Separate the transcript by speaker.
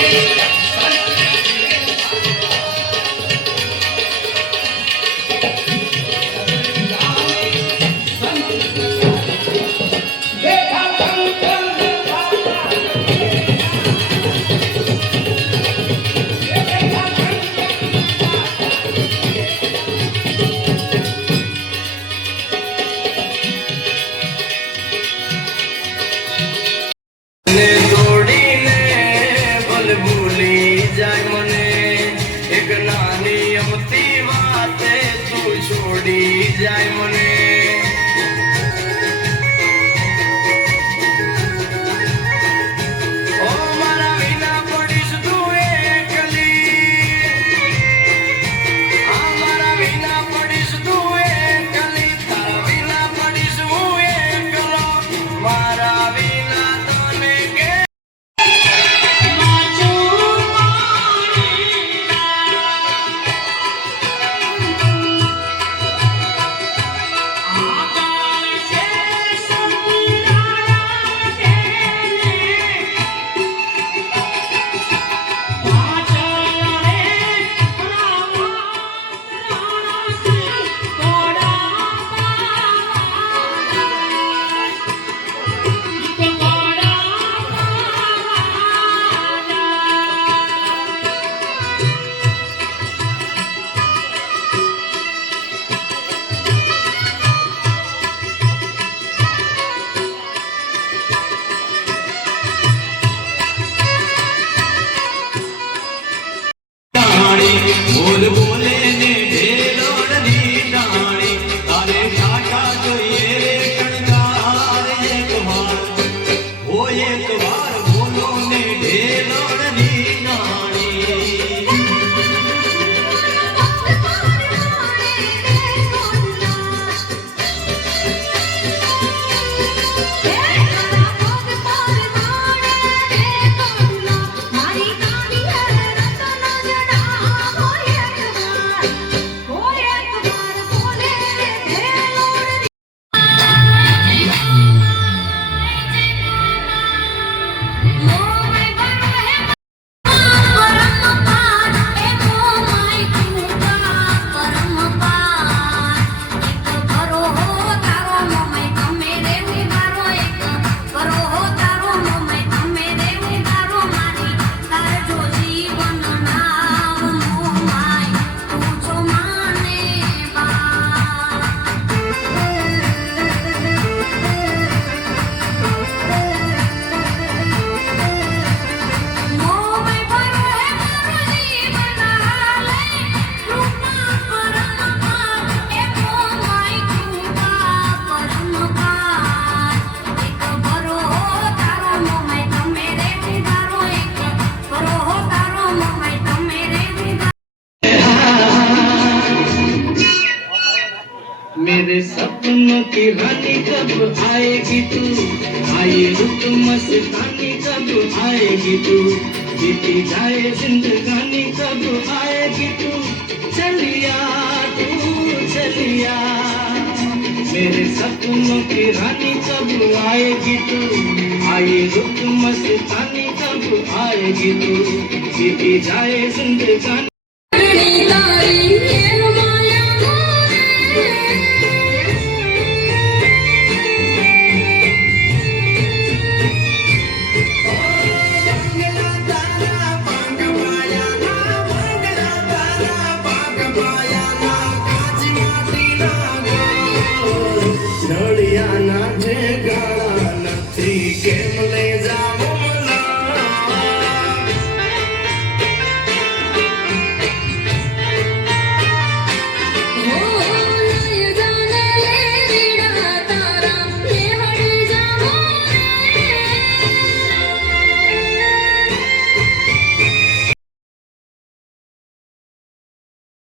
Speaker 1: Yeah. I'm on my diamond. બોલ બોલે मेरे सपनों की रानी कब आएगी तू आए रुक मस्तानी कब आएगी तू बीती जाए जिंदगानी कब आएगी तू, चलिया तू, चलिया। मेरे सपनों की रानी कब आएगी तू आए रुक मस्तानी कब आएगी तू बीती जाए जिंदगानी